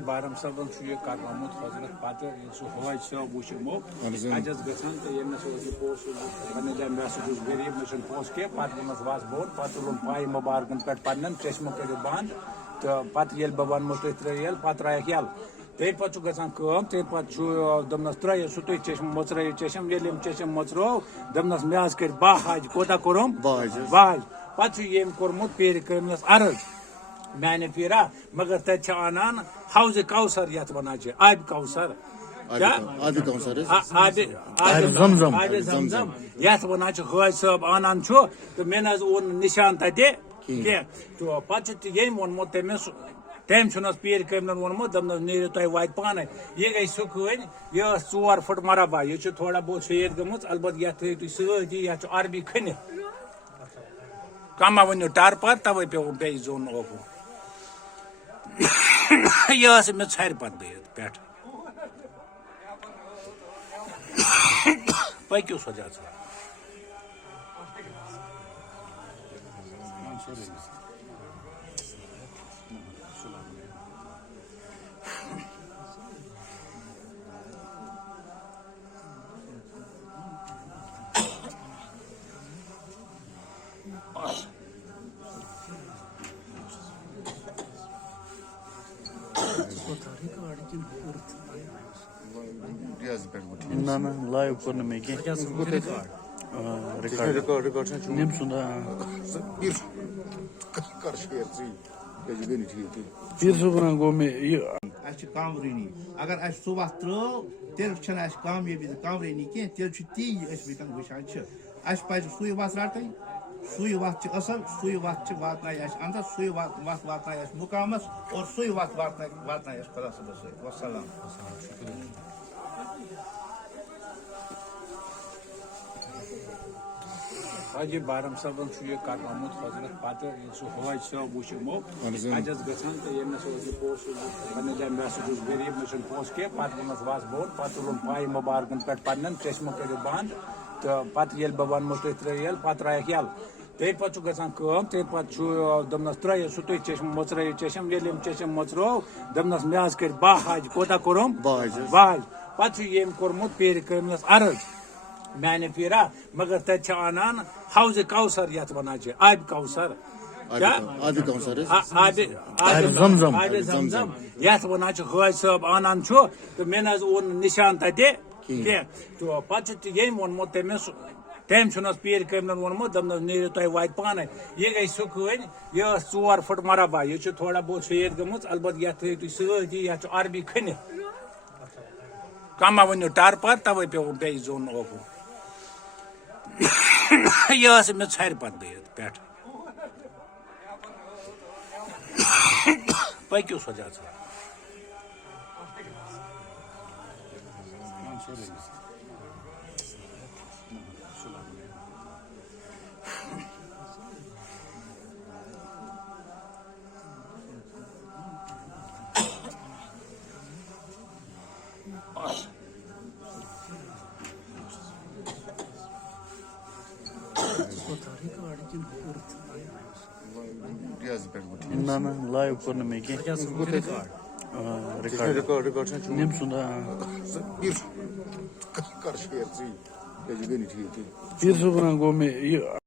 Baram Saban Shuya Karmamut Hazrat Pater, so Hawaii Shaw Bushimo, I just got the Yemen post, Vanilla Messages, very mission post care, Patrimas was born, Patulum Pai Mabargan Pet Panam, Chesmoke Band, Patiel Baban Motriel, Patrahial. They put to get some come, they put to the Nostra, Sutu Chesham, Motra, Chesham, William Chesham Motro, Damnas Miasker, Bahaj, Kota Korum, Baj, Patri Kormut, Pericamus, Arab. मैंने फिरा मगर तच्छ आनान house काउसर यात बना चे आब काउसर क्या आबि काउसर आब जमजम यात बना चे खुआई सब आनान छो तो मैंने उन निशान तते के तो पछ ये मोन मोते में तेम छुनस पीर कमन वन मो दम नेर तय वाइट पाने ये गई सुखन ये 4 फुट मरबा ये छ थोड़ा बहुत शेद गमत अलबत या थे तो सजी या छ अरबी खने कमा वन्यो टार पर तब पे जोन ऑफ यह में छार पत पे पक्यो सजा ना लाइव करने में क्या रिकॉर्ड निम सुना कर शेयर सी ये नहीं ठीक है फिर सुबह गो में ये अच्छी काम रहनी अगर अच्छ सुबह त्रो तेल छन अच्छ काम ये भी काम रहनी के तेल छुट्टी अच्छ भी तंग विशाल छ अच्छ पाज सुई वास रातई सुई वास छ असल सुई वास छ बात ना अच्छ अंदर सुई वास बात ना अच्छ मुकामस और सुई वास बात ना अच्छ खुदा से वसलाम Haji Baram Saban Shuya Karmamut Hazrat Pater, so Hawaii Shaw Bushimo, I just got the Yemen post, Vanilla Messages, very mission post care, Patrimas was born, Patulum Pai Mabargan Pet Panam, Chesmoke Band, Patiel Baban Motriel, Patrahial. They put to get some come, they put to the Nostra, Sutu Chesham, Motra, Chesham, William Chesham Motro, Damnas Miasker, Bahaj, Kota Korum, Baj, Patri Kormut, Pericamus, Arab. मैंने फिरा मगर तच्छ आनान house काउसर यात बना चे आब काउसर क्या आबि काउसर आब जमजम यात बना चे खुआई सब आनान छो तो मैंने उन निशान तते के तो पछ ये मोन मोते में तेम छुनस पीर कमन वन मो दम नेर तय वाइट पाने ये गई सुखन ये 4 फुट मरबा ये छ थोड़ा बहुत शेद गमत अलबत या थे तो सजी या छ अरबी खने कमा वन्यो टार पर तब पे जोन ऑफ यह में छार पत पे पक्यो सजा ना लाइव करने में क्या रिकॉर्ड निम सुना कर शेयर सी ये नहीं ठीक है फिर सुबह गो में ये